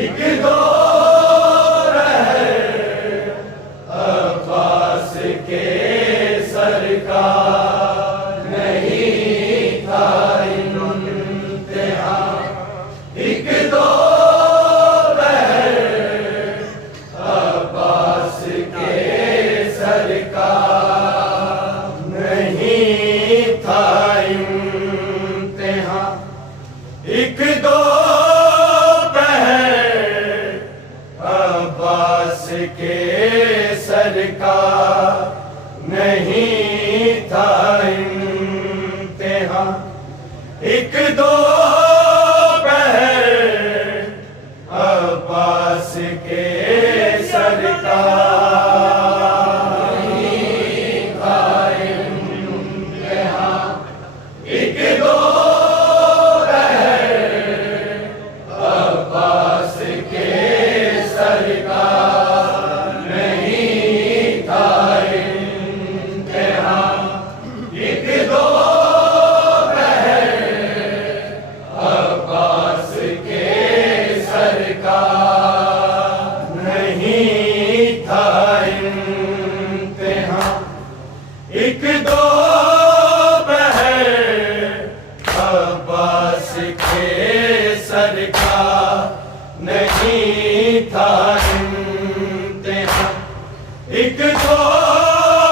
एक दो के सरकार नहीं था इम्तिहान। एक दो पहर अब्बास के सरकार नहीं था इम्तिहान। एक दो पहर अब्बास के सरकार नहीं था इम्तिहान। एक दो एक दो पहर अब्बास के सरकार नहीं था इम्तिहान। एक दो पहर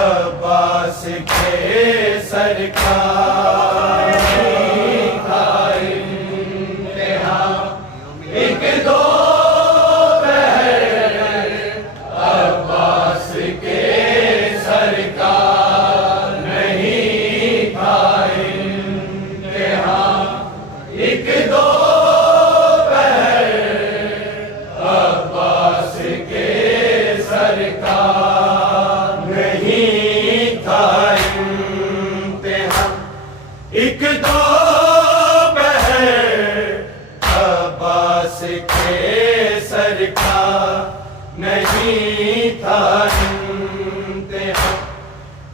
अब्बास के सरकार नहीं था इम्तिहान। एक दो एक दो पहर अब्बास के सरकार नहीं था इम्तिहान। एक दो पहर अब्बास के सरकार नहीं था इम्तिहान। एक दो पहर अब्बास के सरकार नहीं था इम्तिहान। एक दो पहर अब्बास के सरकार नहीं था इम्तिहान।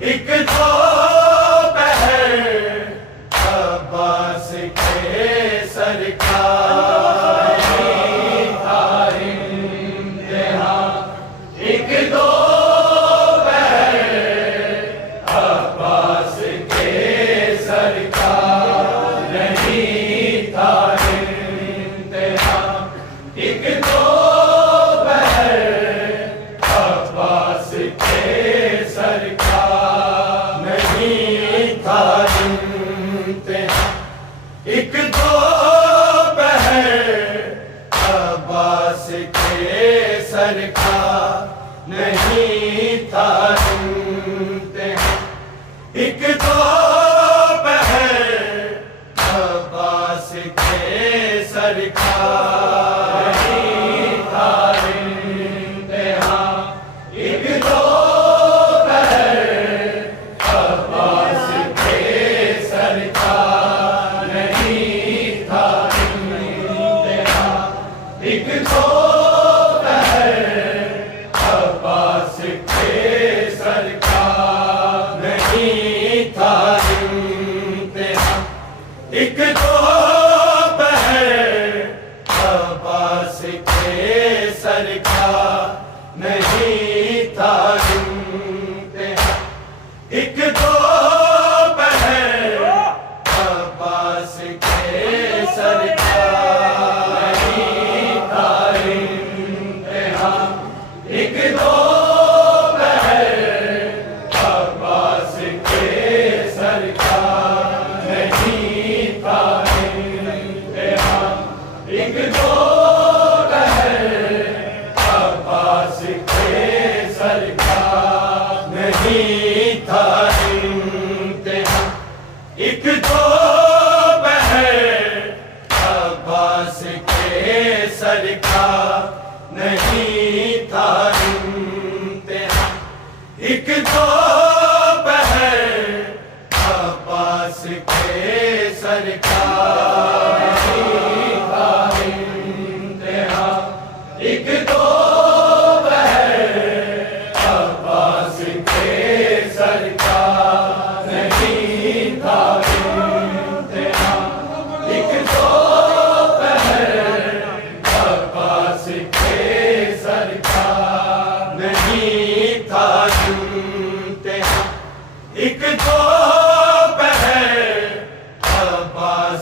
एक दो पहर अब्बास के सरकार नहीं था इम्तिहान। एक दो पहर अब्बास के सरकार नहीं था इम्तिहान। एक दो पहर अब्बास के सरकार नहीं था इम्तिहान। एक दो पहर अब्बास के सरकार नहीं था इम्तिहान। एक दो पहर अब्बास के सरकार नहीं था इम्तिहान। एक दो पहर अब्बास के सरकार नहीं था इम्तिहान। एक दो पहर अब्बास के सरकार नहीं था इम्तिहान। एक दो पहर अब्बास के सरकार नहीं था इम्तिहान। एक दो पहर अब्बास के सरकार नहीं था इम्तिहान। एक दो पहर अब्बास के सरकार नहीं था इम्तिहान। एक दो पहर अब्बास के सरकार नहीं था इम्तिहान। एक दो पहर अब्बास के सरकार नहीं था इम्तिहान। एक दो पहर अब्बास के सरकार नहीं था इम्तिहान। एक दो पहर अब्बास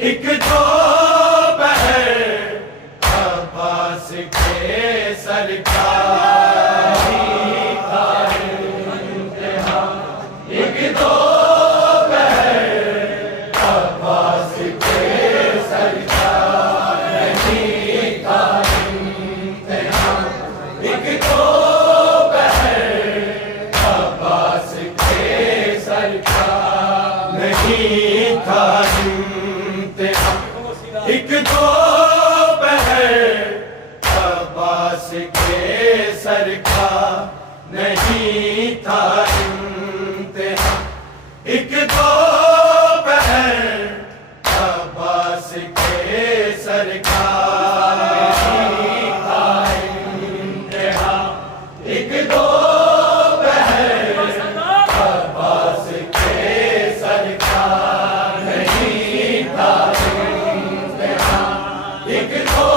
एक दो पहर अब्बास के सरकार नहीं था इंतहा। एक दो पहर अब्बास के सरकार नहीं था इंतहा। एक दो पहर अब्बास के सरकार नहीं था इंतहा। एक दो पहर अब्बास के सरकार नहीं था इंतहा। एक दो पहर अब्बास के सरकार नहीं था इंतहा। एक दो पहर अब्बास के सरकार नहीं था इंतहा। एक दो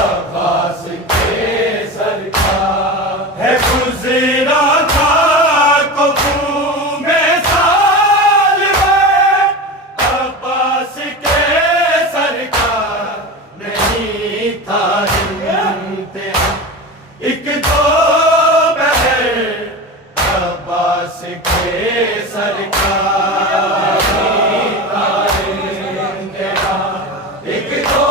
अब्बास के सरकार है गुज़रा था कुफू में साल में। अब्बास के सरकार नहीं था इंतहा। एक दो पहर अब्बास के सरकार नहीं था इंतहा। एक दो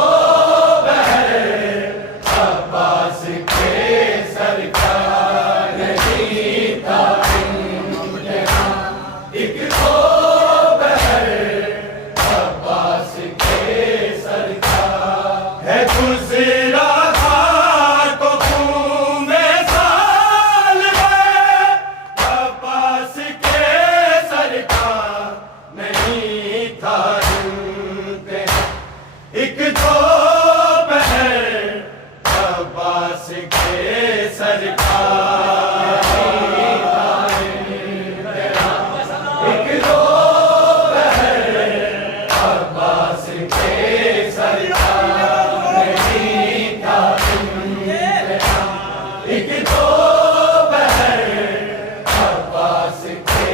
अब्बास के सरकार नहीं था इंतहा। एक दो पहर अब्बास के सरकार है गुज़रा था कुफू में साल में। अब्बास के सरकार नहीं था इंतहा। एक दो पहर अब्बास के सरकार नहीं था इंतहा। एक दो पहर अब्बास के सरकार नहीं था इंतहा। एक दो पहर अब्बास के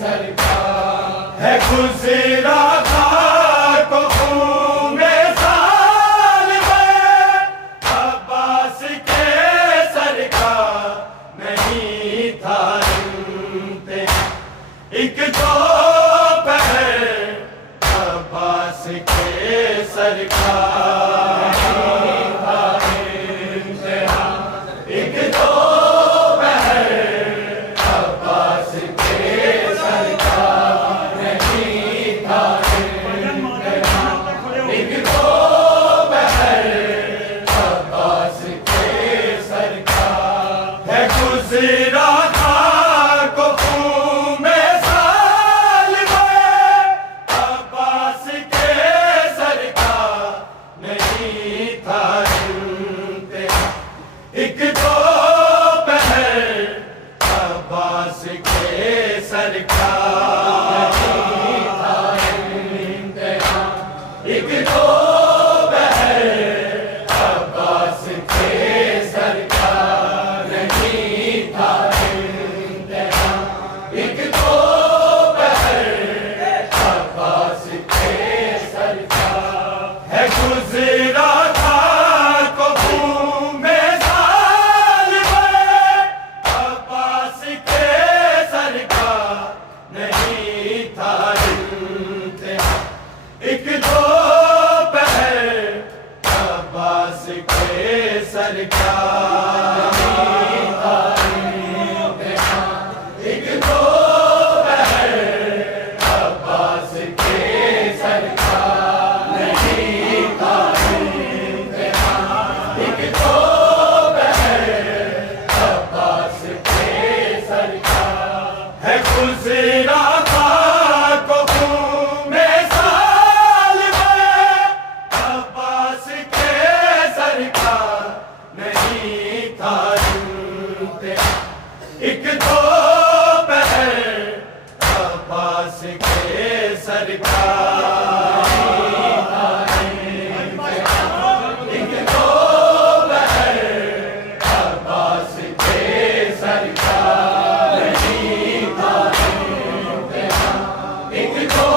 सरकार है गुज़रा था कुफू में साल में। अब्बास के सरकार नहीं था इंतहा। एक दो पहर अब्बास के सरकार नहीं था इंतहा। एक दो पहर अब्बास के सरकार नहीं था इंतहा। एक दो पहर अब्बास के सरकार है गुज़रा था कुफू में साल में। अब्बास के सरकार नहीं था इंतहा। एक दो पहर अब्बास के सरकार नहीं था इंतहा। एक दो पहर अब्बास के सरकार नहीं था इंतहा। एक दो पहर अब्बास के सरकार है गुज़रा था कुफू में साल में। अब्बास के सरकार नहीं था इंतहा। एक दो पहर अब्बास के सरकार नहीं था इंतहा। एक दो पहर अब्बास के सरकार नहीं था इंतहा। एक दो पहर अब्बास के सरकार है गुज़रा था कुफू में साल में। अब्बास के सरकार नहीं था इंतहा। एक दो पहर अब्बास के सरकार नहीं था इंतहा। एक दो पहर अब्बास के सरकार नहीं था इंतहा। एक दो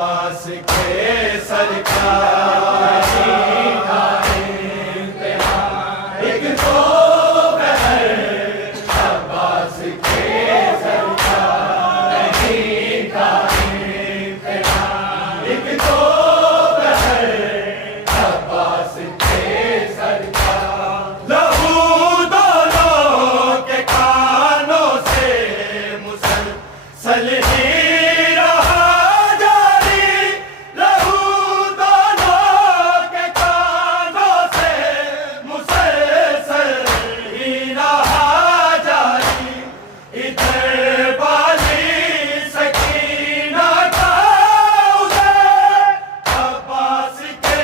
अब्बास के सरकार का इम्तिहान एक दो पहर अब्बास के सरकार नहीं था इम्तिहान एक दो पहर अब्बास के सरकार लहू दोनों के कानों से मुसलसल ही रहा जारी लहू दोनों के कानों से मुसलसल ही रहा जारी इधर बाली सकीना का उदय अब्बास के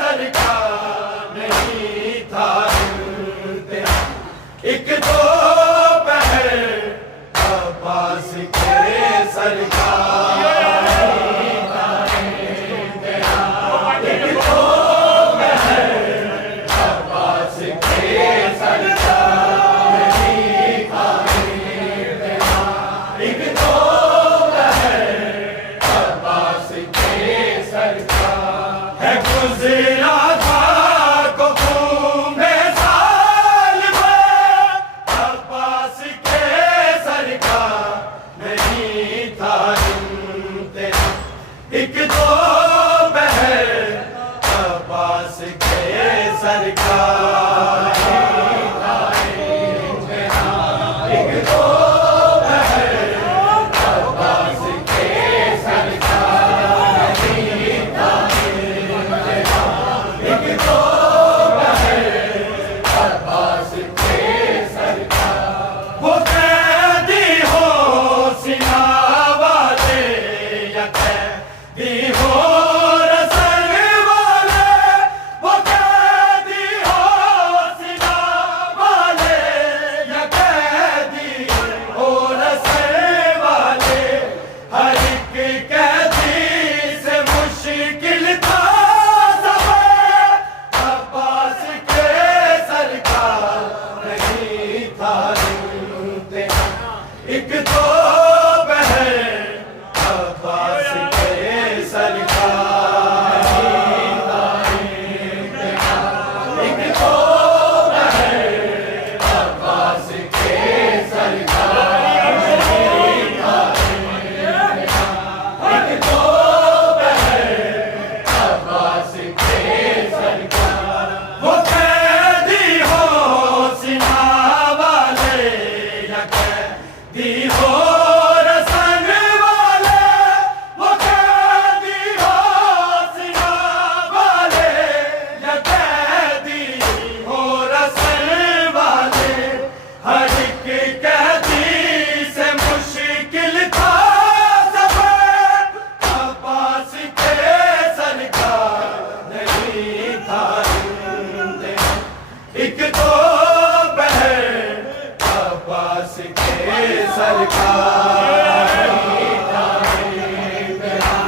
सरकार नहीं था इम्तिहान एक दो पहर अब्बास के सरकार नहीं था इम्तिहान एक दो पहर अब्बास के सरकार नहीं था इम्तिहान एक दो पहर अब्बास के सरकार है गुज़रा था को घूमे साल भर अब्बास के सरकार नहीं था इम्तिहान एक दो पहर अब्बास के सरकार नहीं था इम्तिहान एक दो पहर अब्बास के सरकार नहीं था इम्तिहान एक दो पहर अब्बास के सरकार वो कैदी हो सिना वाले या कैदी हो रसल वाले वो कैदी हो सिना वाले या कैदी हो रसल वाले हर एक कैदी से मुश्किल था सफर अब्बास के सरकार नहीं था इम्तिहान एक दो पहर अब्बास के सरकार नहीं था इम्तिहान एक दो पहर अब्बास के सरकार नहीं था इम्तिहान एक दो पहर अब्बास के सरकार वो कैदी हो सिना वाले या कैदी हो रसन वाले वो कैदी हो सिना वाले या कैदी हो रसन वाले हर एक कैदी से मुश्किल था सफर अब्बास के सरकार नहीं था इम्तिहान एक दो पहर अब्बास के सरकार नहीं था इम्तिहान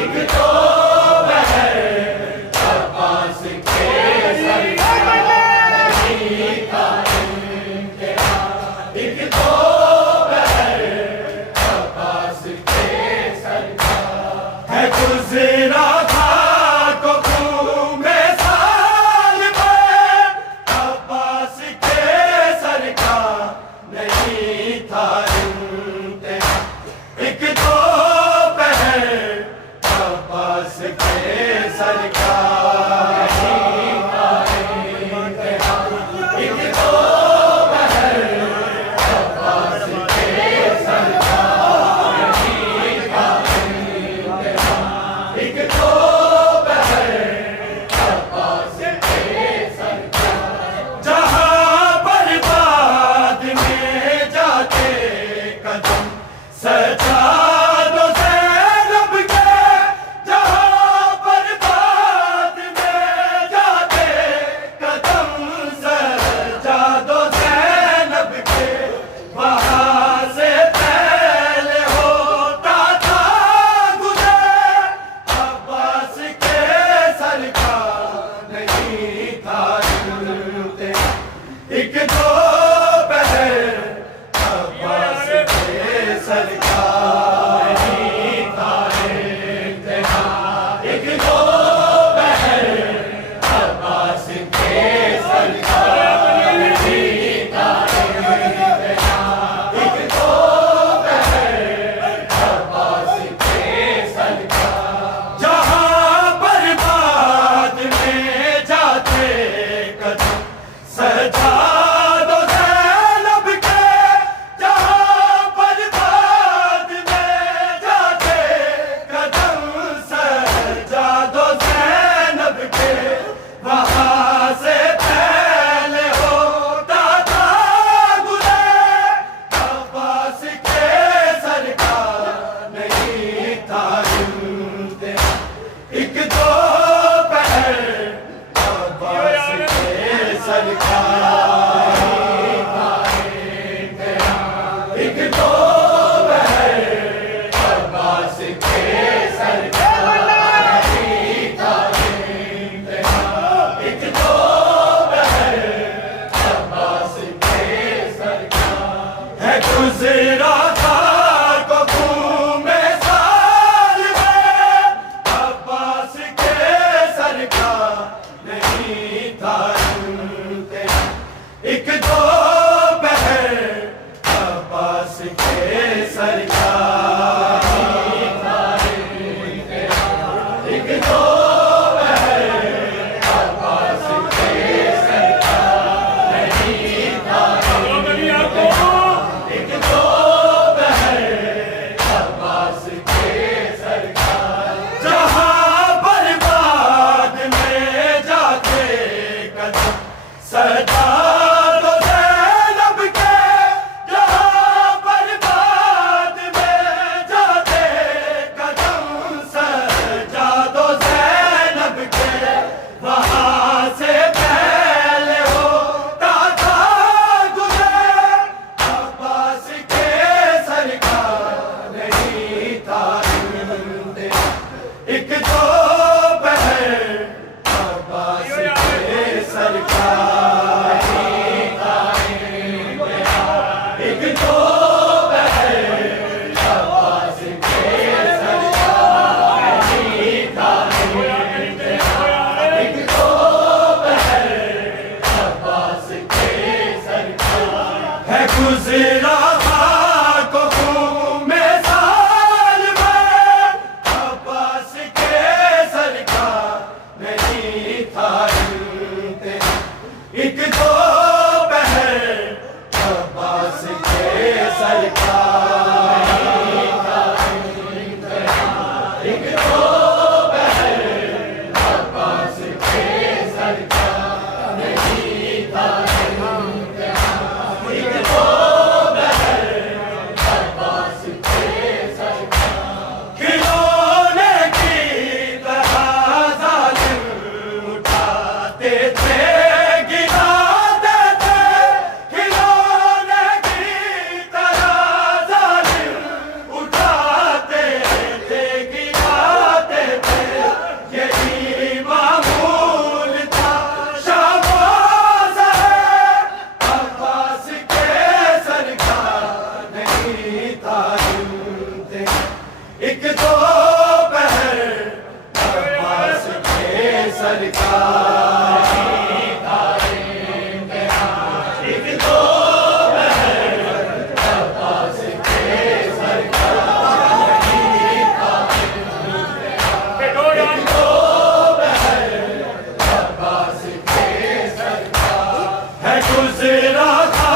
एक दो पहर अब्बास के सरकार नहीं था इम्तिहान एक दो पहर अब्बास के सरकार है गुज़रा था को घूमे साल भर अब्बास के सरकार नहीं था इम्तिहान एक दो पहर अब्बास के सरकार नहीं था इम्तिहान एक दो पहर अब्बास के सरकार नहीं था इम्तिहान एक एक दो पहर अब्बास के सरकार एक दो पहर अब्बास के सरकार एक दो पहर अब्बास के सरकार है गुजरा एक दो पहर अब्बास के सरकार एक दो पहर अब्बास के सरकार नहीं था एक दो पहर अब्बास के सरकार खिलौने की तरह जालिम उठाते थे एक दो पहर अब्बास के सरकार एक दो पहर अब्बास के सरकार एक दो पहर अब्बास के सरकार है गुजरा था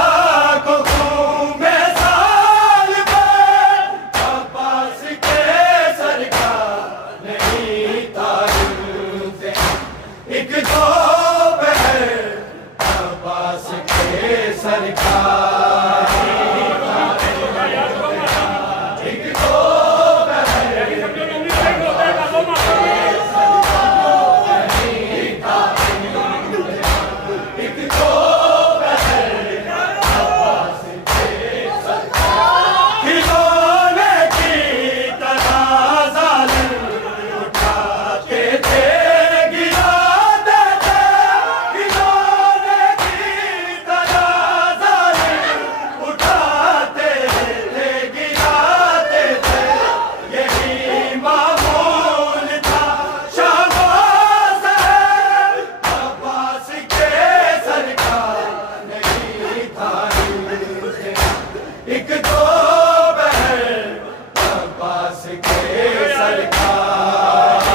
एक दो पहर अब्बास के सरकार एक दो पहर एक दो पहर अब्बास के सरकार खिलौने की तरह जालिम उठाते थे एक दो पहर अब्बास के सरकार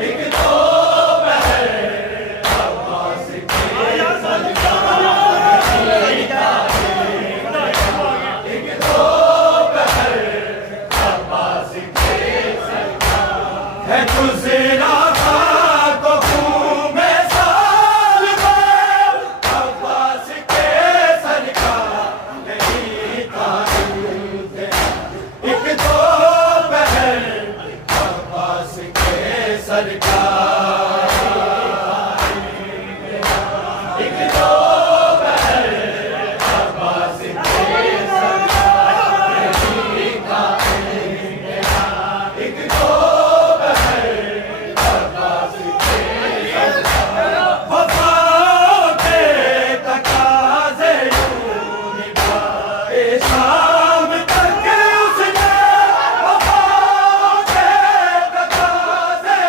एक दो पहर अब्बास के सरकार एक दो पहर अब्बास के सरकार है गुजरा सरकार एक दो पहर अब्बास के सरकार एक दो पहर अब्बास के सरकार वफाओं के तकाज़े निभाए शाम तक उसने वफाओं के तकाज़े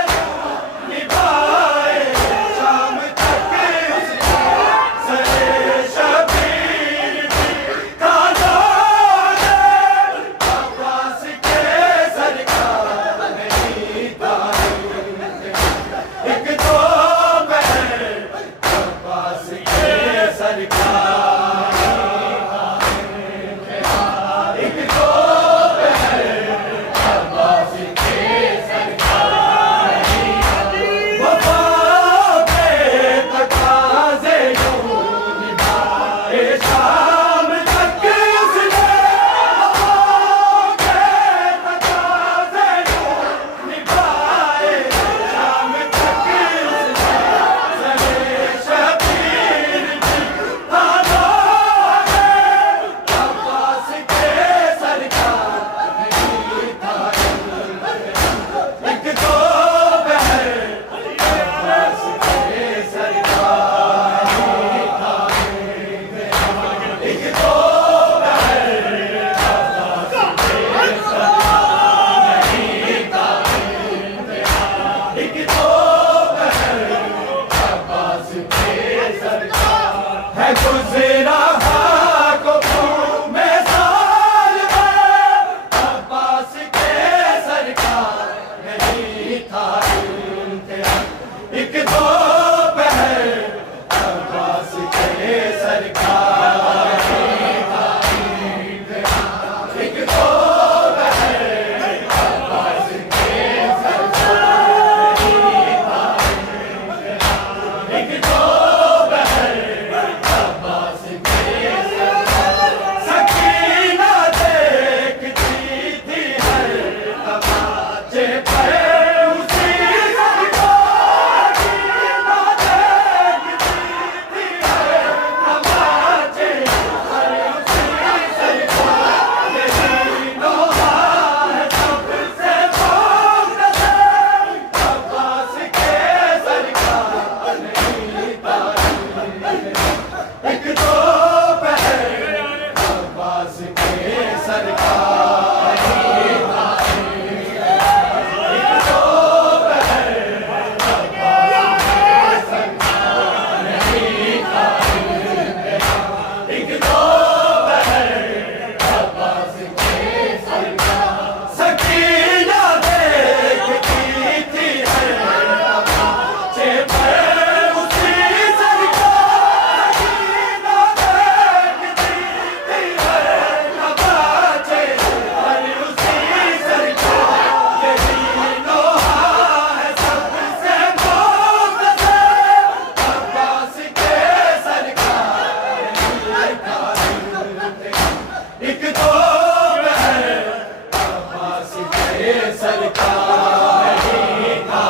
सरकार नहीं था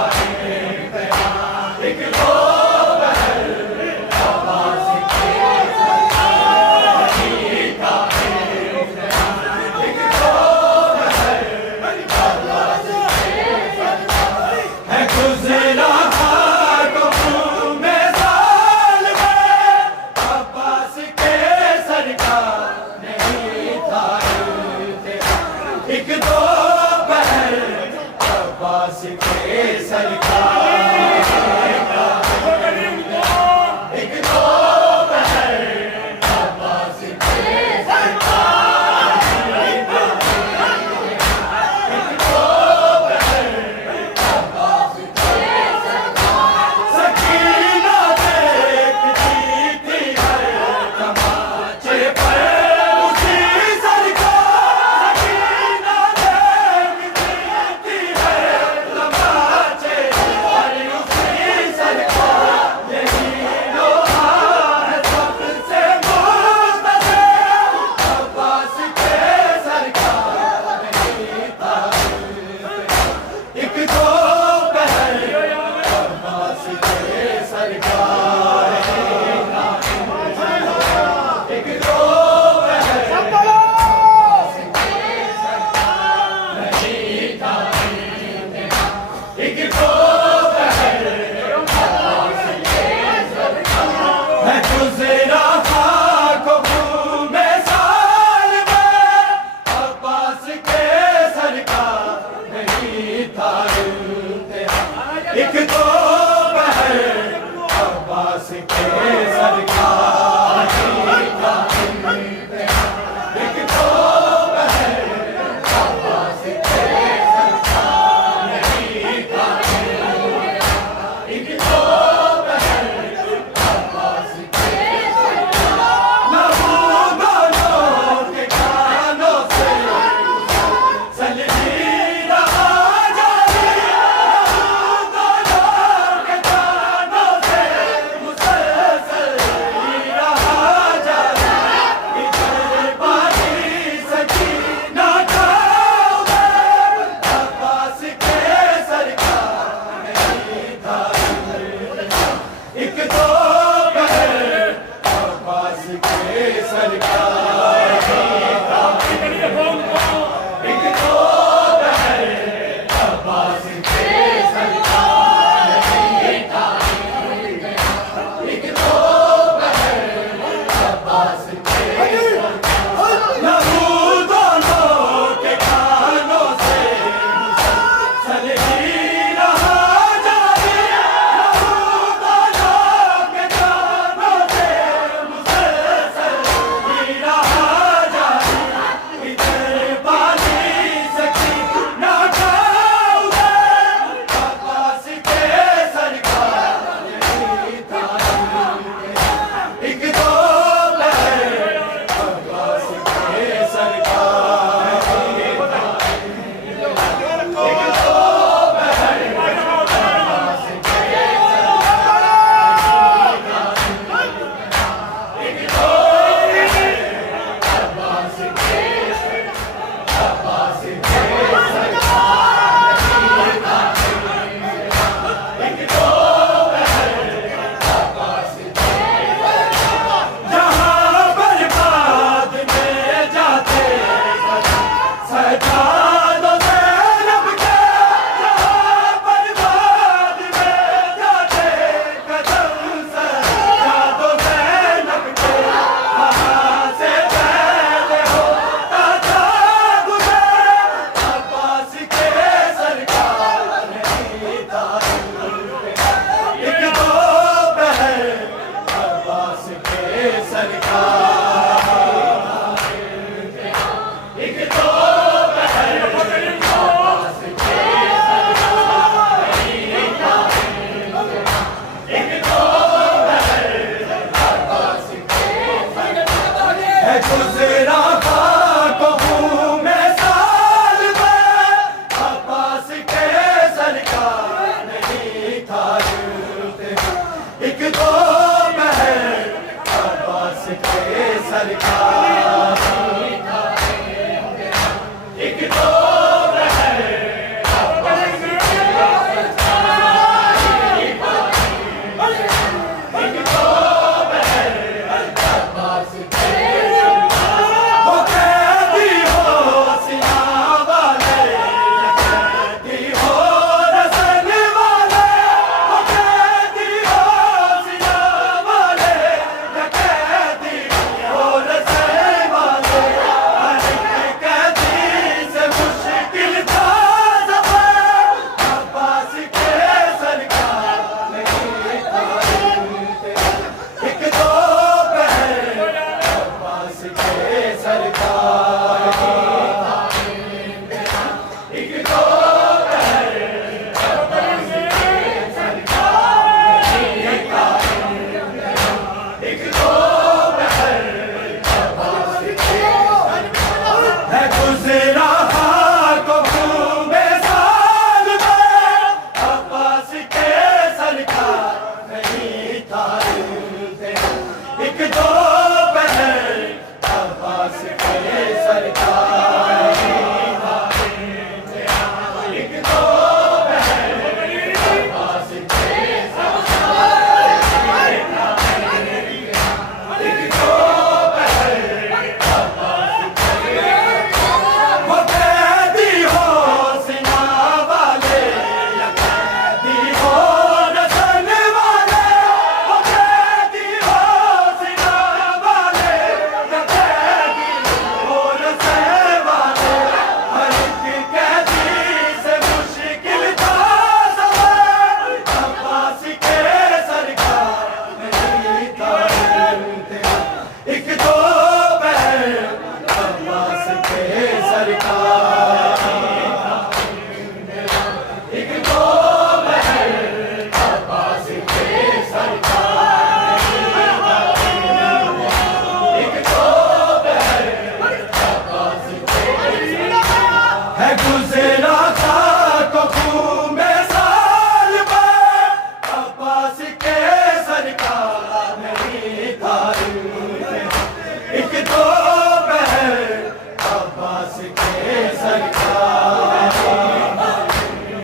इम्तिहान एक दो पहर अब्बास के सरकार नहीं था इम्तिहान एक दो पहर अब्बास के सरकार है गुज़रा तो में साल में अब्बास के सरकार नहीं था इम्तिहान एक दो अब्बास के सरकार